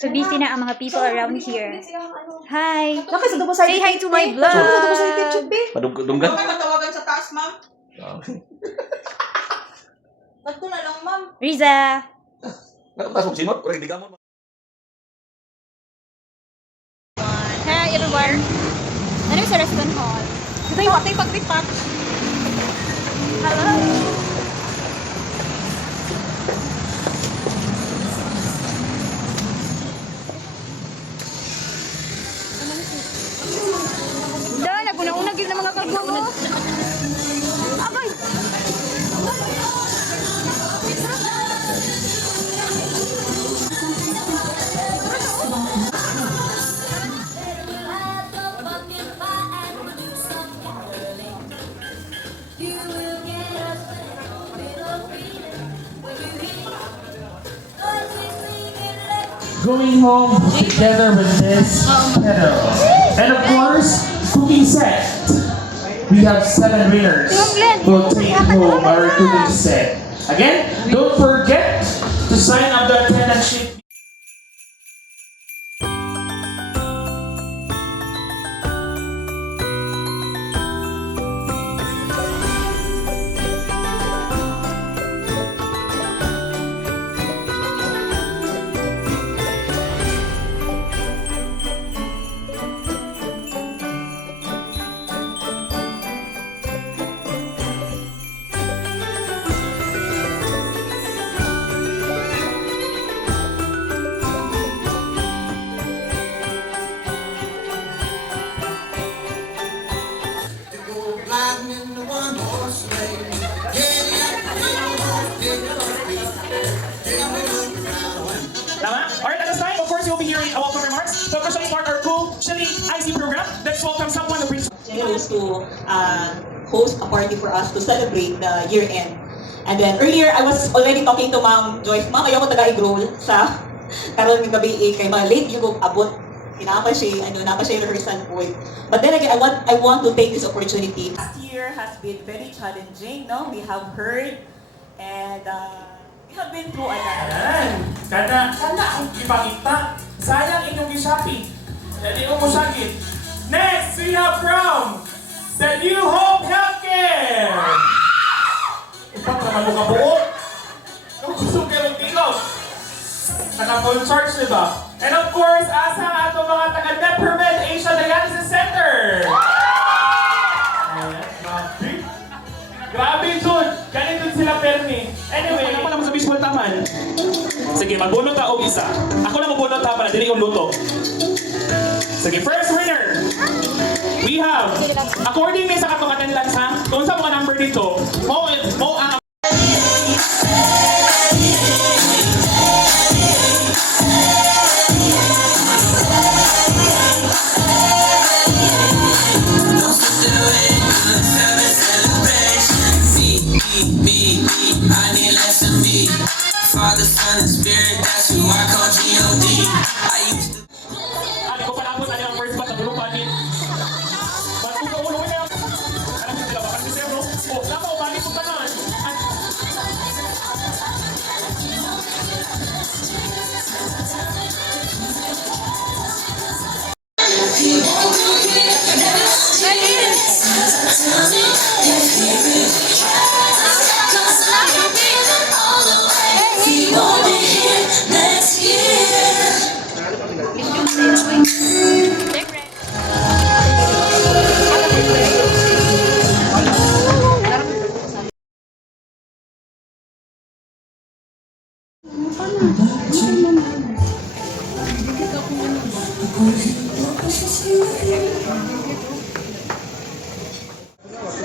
So busy na ang mga people around here. Hi! Say Say hi to my vlog! Padunggan. Ano matawagan sa taas, ma'am? Nagto na lang, ma'am. Riza! Nakapasok sinot, pero hindi ka mo. Hi everyone! Ano sa restaurant hall? Ito yung atay pag-repack. Hello! Dahil, naguna-una gil na mga kargo mo. Abay! Going home together with this pedal. And of course, cooking set. We have 7 winners who will take home our cooking set. Again, don't forget to sign up the attendance sheet. Tama? Alright, at this time, of course, you'll be hearing a welcome remarks. So, officially start our cool Chili IC program. Let's welcome someone who brings Generous to host a party for us to celebrate the year end. And then earlier, I was already talking to Ma'am Joyce. Ma'am, ayaw ko taga-i-growl sa karon ng gabi kay mga late yung abot. Napa siya yung rehearsal point. But then again, I want to take this opportunity. Last year has been very challenging, no? We have heard and we have been through a lot. Ayan. Kana ipakita. Sayang inyong shopping. Jadi mo sakit. Next, we have from the New Hope Healthcare. Ipak naman mo kabuo. Kung gusto kayo magtilaw. Naka-full charge, diba? And of course, asa ang ato mga taga-Nepermed Asia Dialysis Center. Ayan, grabe. Grabe, Jude. Ganito sila permi. Anyway, ako naman sa visual taman. Sige, magbunot ka o isa. Ako na magbunot ha, para dili yung luto. Sige, first winner. We have, according sa katong attendance ha, kung sa mga number dito, mo ang I need less of me. Father, Son, and Spirit, that's who I call G.O.D. I used to. Ano ko palapos ano ang first batch ng lulupan ni. Ba't kung kaulo na yung... Alam mo sila ba? Kasi sir, no? Oh, nako, balik ko pa naman.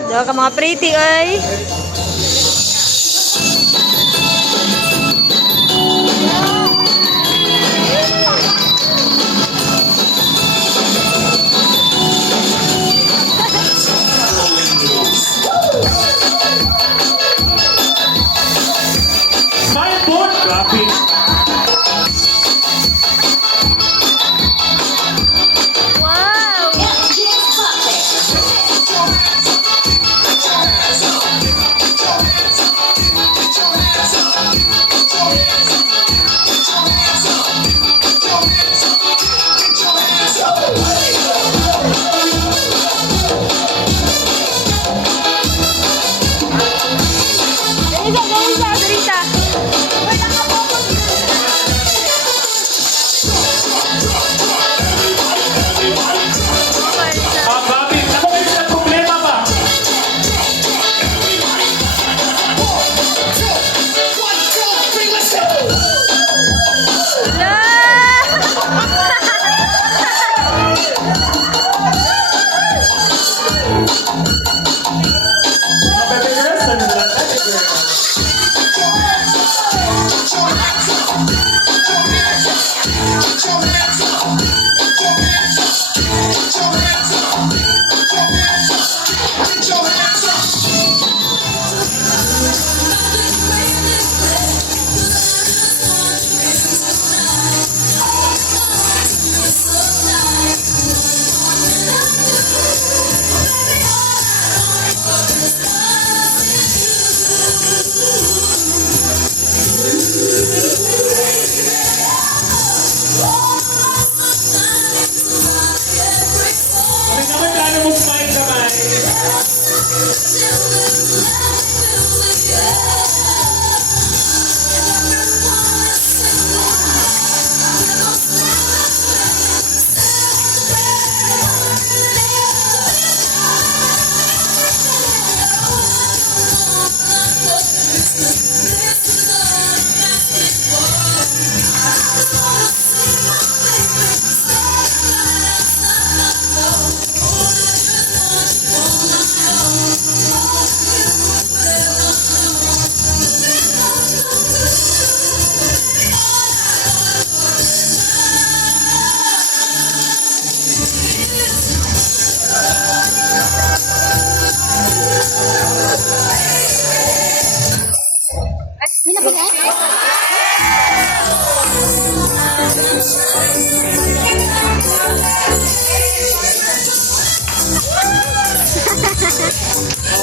Daw ka mga pretty ay. Smile board! Grabe! Wow!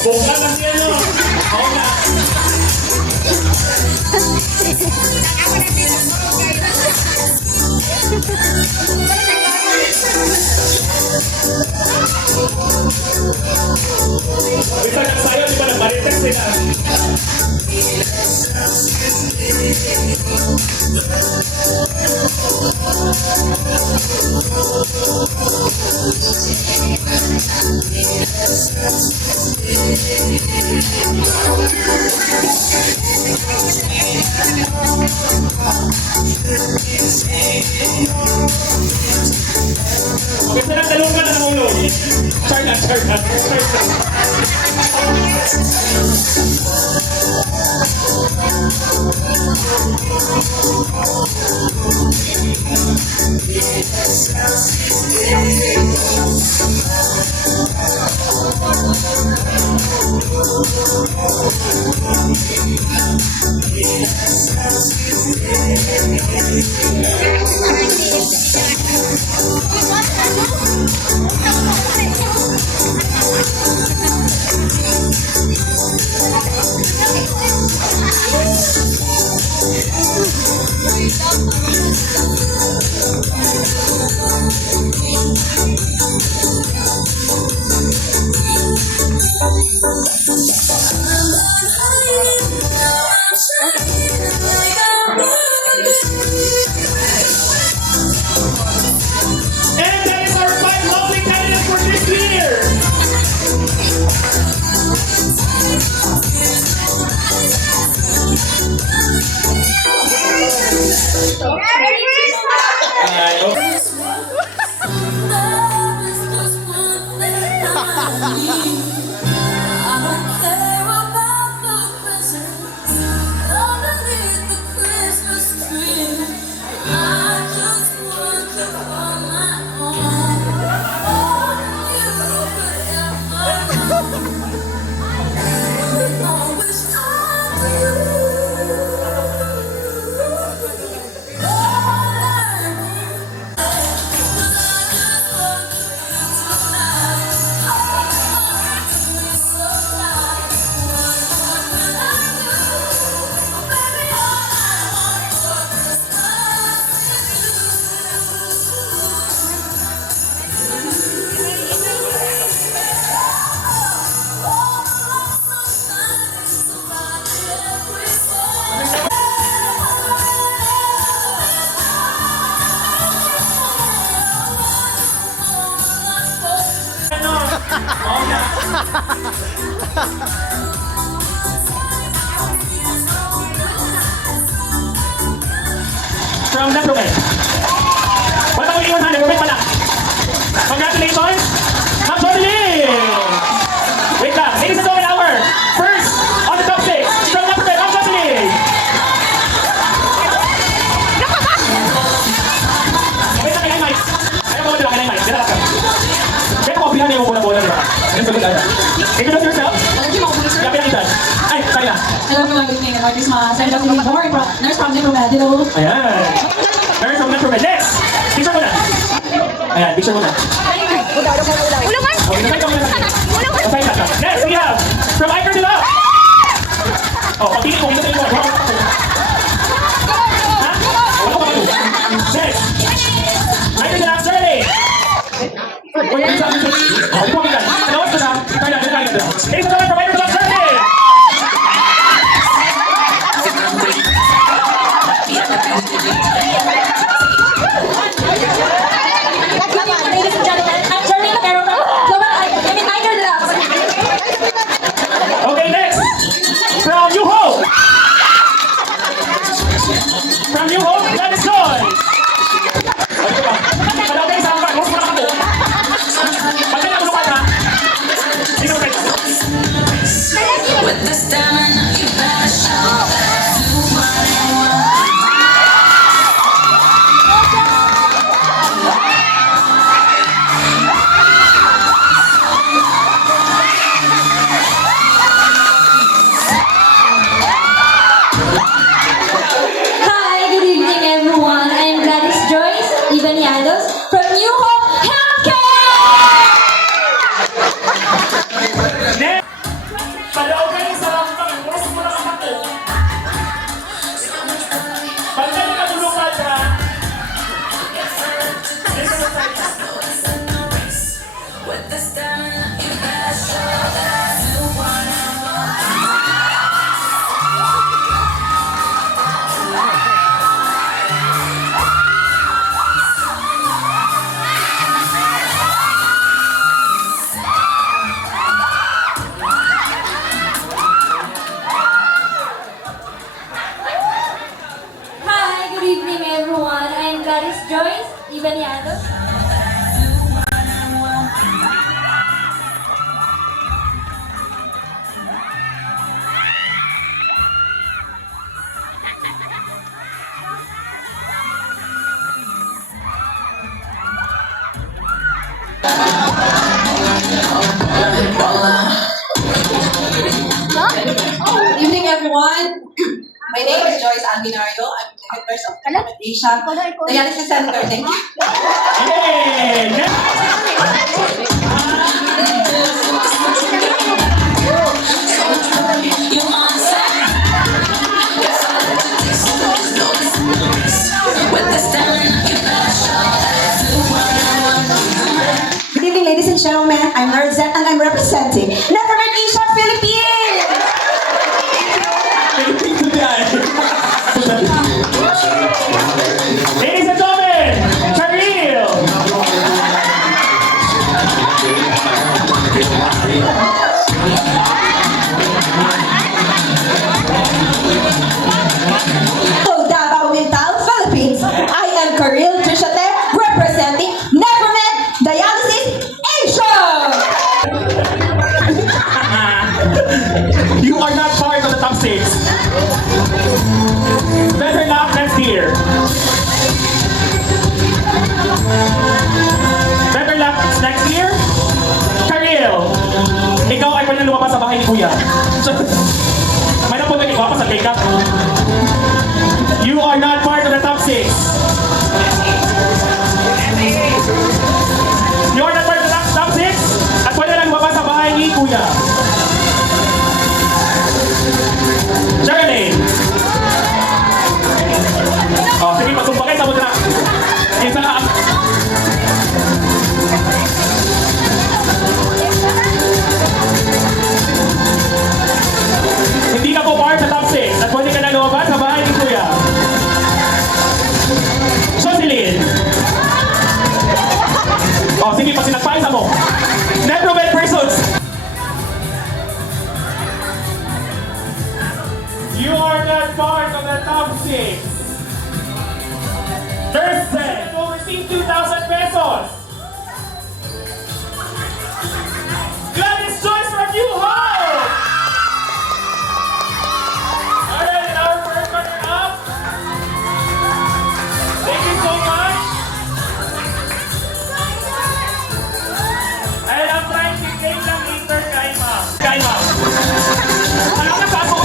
Bongga kasi ano. Oo nga. Bisa nagsayo, di ba nag-marites sila? Gusto na talungan na ng ulo. Char na. And that is our 5 lovely candidates for this year. Ay, okay. From Netromed. What about you, Hannah? Wait pala. Congratulations, Ma'am Jodeline! Wait lang. Ladies and gentlemen, our first on the top 6 from Netromed, Ma'am Jodeline! Wait lang, kailangan mic. Ayaw mo lang, kailangan mic. Dila lang ka. Kaya ko, bihan niyo mo bola-bola, di ba? Ganun sa ganda. Introduce yourself. Kaya pinakita. Ay, sorry na. Hello everyone, good evening. I'm Christmas. I'm Dr. Born, nurse from Netromed. Hello. Ayan. Nurse from Netromed. Next! Picture muna. Ayan, picture muna. Ulangan! Okay, nasay ka muna. Nasay ka. Next, we have from Iker Dila. Oh, pagpili ko, hindi ko. Ha? Wala ko ba? Next. Iker Dila, Shirley. Wait, wait, wait. Oh, ito ang ilan. Ano? Ito na. Ito na. Ladies and gentlemen, from Iker Dila, Shirley. Ladies and gentlemen, I'm Jordan Romero from Global Iker Dila. Okay, next. From New Hope. From New Hope, that is Joy. Ano ba? Palaw kayo sa akin. Huwag mo na ako. Pagkaya ako lupa na. Sino kayo? Ibaniado. Evening, everyone. My name is Joyce Albinario. I'm the head nurse of Department Asia. Dialysis Center. Thank you. Yay! Next. Good evening, ladies and gentlemen. I'm Narzette and I'm representing Netherlands Asia Philippines. Ladies and gentlemen, Karil! Davao Mental, Philippines. I am Karil Trishate, representing Nevermed Dialysis Asia. You are not part of the top 6. Better luck next year. Better luck next year. Karil, ikaw ay pwede lumabas sa bahay ni Kuya. May napunta ikaw pa sa take-up. You are not part of the top 6. You are not part of the top 6 at pwede lang lumabas sa bahay ni Kuya. Charlene! Oh, sige, pagsumpa kayo, sabot na. Isa na. Hindi ka po part sa top 6 at pwede ka na lumabas sa bahay ni Kuya. Jocelyn! Oh, sige, pag sinagpaisa mo. Nepromed persons! You are not part of the top 6. Thursday will receive 2,000 pesos. Gladys Joyce from New Hope. Alright, and our first runner-up. Thank you so much. And I'm trying to take lang later kay Ma'am. Kay Ma'am. Alam na pa ako.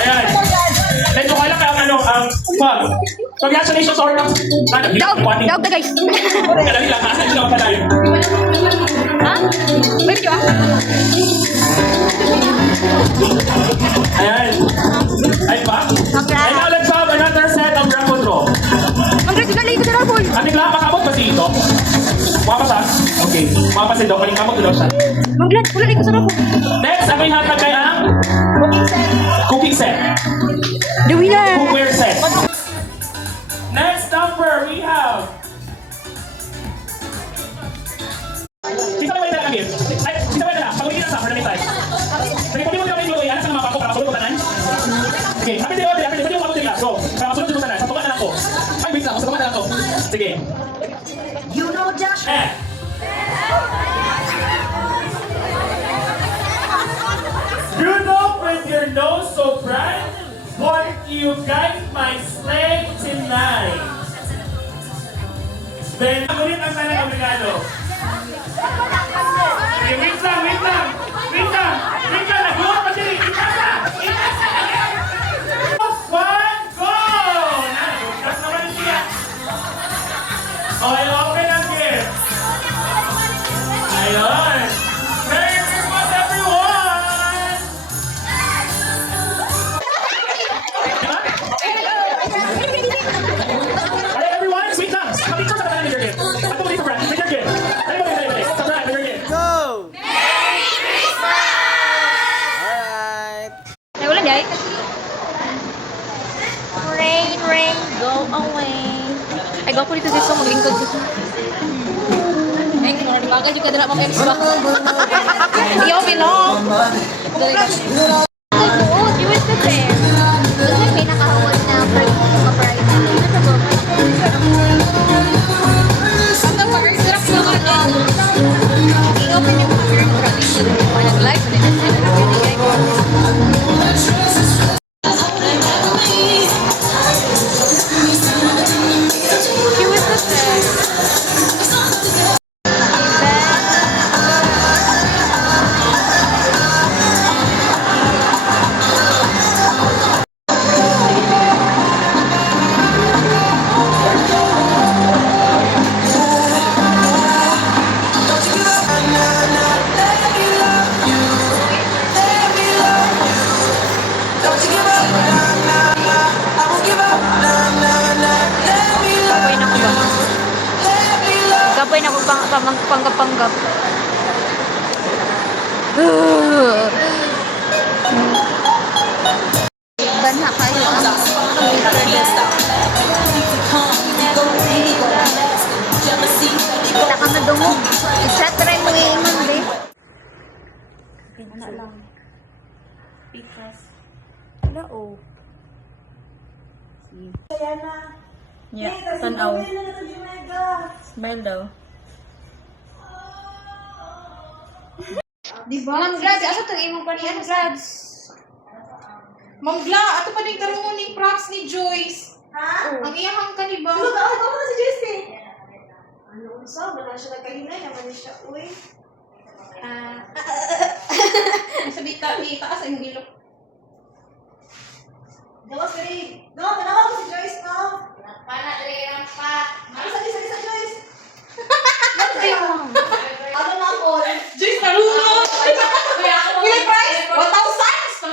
Ayan. Medyo kailan ka ang pag. Congratulations or not. Daog na guys. Kadali lang, asan sila magkalayo. Ha? May video ah? Ayan. Ay pa. And now let's have another set of raffle draw. Congratulations sa Raffle. Ating lang, makabot ba si ito? Mapa sa? Okay. Mapa si Doc. Maling kamot daw siya. Mangglad, wala rin ko sa Raffle. Next, ang ihatag kay ang cooking set. The winner. Cookware set. Next number, we have... Sisa ba yung nalagim? Ay, sisa ba yung nalagim? Pag-uwi na sa ornament tayo. Sige, pwede mo kami yung anak sa mga bako para masulog ko tanan. Sige, happy day, happy day. Pwede mo ako tigla. So, para masulog ko tanan. Sa tunga na lang ko. Ay, wait lang. Sa tunga na lang ko. Sige. You know Josh. You know with your nose so bright, won't you guide my sleigh tonight? Then, ulit ang tanong obligado. Okay, wait lang. Nag-uot pa siya. Ikasa! One, go! Nag-uot naman siya. Okay, open ang gift. Ayun. Merry Christmas, everyone! Alright, everyone, wait lang. Kapicture sa kanan ni Jurgen. At pumuli sa brand. Ni Jurgen. Dali. Sa brand, ni Jurgen. Ay, wala di ay. Rain, go away. Ay, go po dito sa isang maglingkod ko. Ay, kung ano bagal yung kadala mo kayo sa bako. Iyo, Bilong. You was the fair. Doon may nakahawad na She was the best. Kapoy na ko ba? Kapoy na ko panggap-panggap. Banha kayo ang kita ka madungog. Etc. mo iingon, be. Ano lang. Pikas. Wala, oh. Yeah, tanaw. Smile daw. Diba? Ma'am Glads, asa to imo pa niyan, Glads? Ma'am Gla, ato pa ning karon ning props ni Joyce. Ha? Ang iyahang ka ni ba? Ako na si Joyce eh. Ano unsa? Wala siya nagkahinay. Naman siya, uy. Sabi ta, itaas ang ilok. Dawas ka rin. No, tanawa ko si Joyce, no? Pana dali ang pa. Ano sa Joyce? Ano na ako? Joyce, narunong! Pili price? 1,000?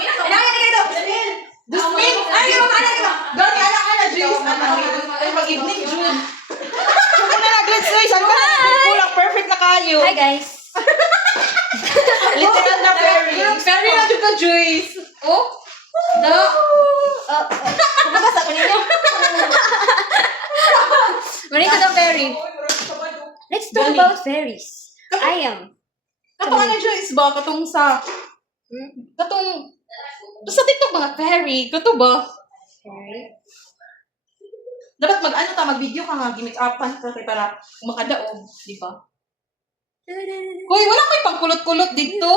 Inangin kayo daw! Dusmin! Ay, yung anak ka! Gawin ka na, Joyce! Ay, mag-evening, June! Kung na nag-let's Joyce, ang kulang perfect na kayo! Hi guys. Literal na fairy! Fairy na dito, Joyce! Oh? Kumabasa ko ninyo. Manito daw fairy. Let's talk about fairies. I am. Katong ano, Joyce ba? Katong sa... Katong... Sa TikTok mga fairy. Kato ba? Fairy? Dapat mag-video ka nga, gimmick upan para makadaog, di ba? Hoy, wala kayo pang dito?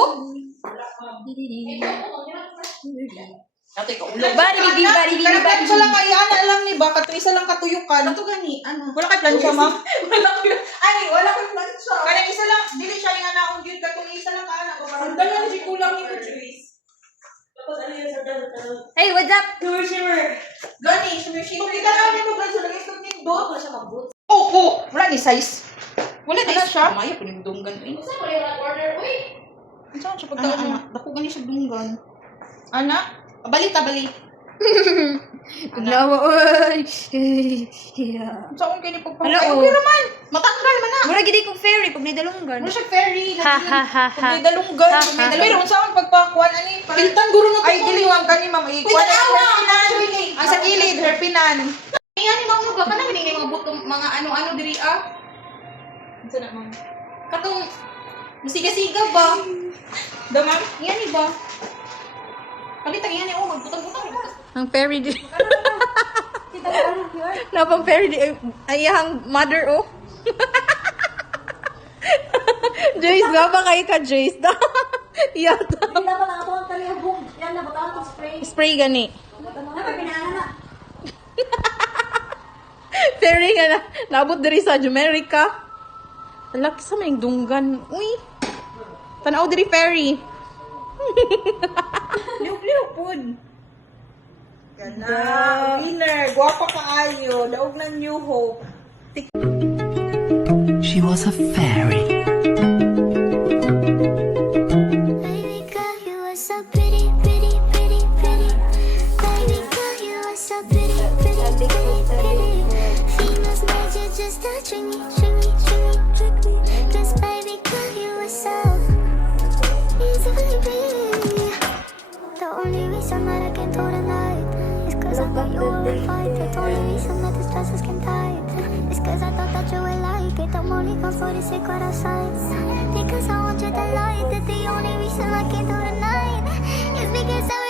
Ato ikaw ulo. Bari. Kanang isa lang kaya ana lang ni ba? Kato isa lang katuyukan. Kato gani, ano? Wala kay plancha, ma'am? Wala kayo. Ay, wala kay plancha. Kanang isa lang, dili siya yung anaon yun. Katong isa lang ka ana ko. Sandal lang si kulang ni Joyce. Tapos ano yun, sandal. Hey, what's up? Shimmer. Gani, shimmer. Kung kita lang nito, ganso lang istok nito. Wala siya mag-boot. Oo, wala ni size. Wala na siya. Maya, pinagdunggan. Saan mo rin order? Uy! Saan siya pagdaan? Dako gani siya dunggan. Ana? Balik. Nawa, uy! Yeah. Saan kayo ni pagpapay? Hello? Okay naman. Matanggal man na. Mura gidi kong fairy pag nidalunggan. Mura siya fairy. Ha, ha, ha, ha. Pag may dalunggan. Ha, ha, ha. Pero kung saan pagpakuan, ano yung Pintan guro na ito. Ay, diliwang ka ni ma'am. Ikuan na. Ang sa kilid, herpinan. Yan ni ma'am ba? Kanang hindi mga butong, mga ano-ano diri ah. Saan na ma'am? Katong, masiga-siga ba? Da ma'am? Yan ni ba? Palitang yan ni oh, magbutang-butang. Ang fairy di. Napang fairy di. Ayahang mother, oh. Joyce, nga ba kayo ka, Joyce? Yata. Hindi naman ako ang kalihog. Yan na, baka ako spray. Spray gani. Pinangan na. Fairy nga na. Naabot diri sa America. Laki sa may dunggan. Uy. Tanaw diri fairy. Liw-liw po. Ganda. Winner. Guwapa kaayo. Daog ng New Hope. She was a fairy. Baby girl, you are so pretty, pretty, pretty, pretty. Baby girl, you are so pretty, pretty, pretty, pretty. Females made you just to trick me, trick me, trick me, trick me. 'Cause baby girl, you are so easily pretty. The only reason that I can do tonight is 'cause I thought you were fine. The only reason that the stresses can die is 'cause I thought that you would like it. I'm only gone for the secret outside. Because I want you to like that. The only reason I can do tonight is because I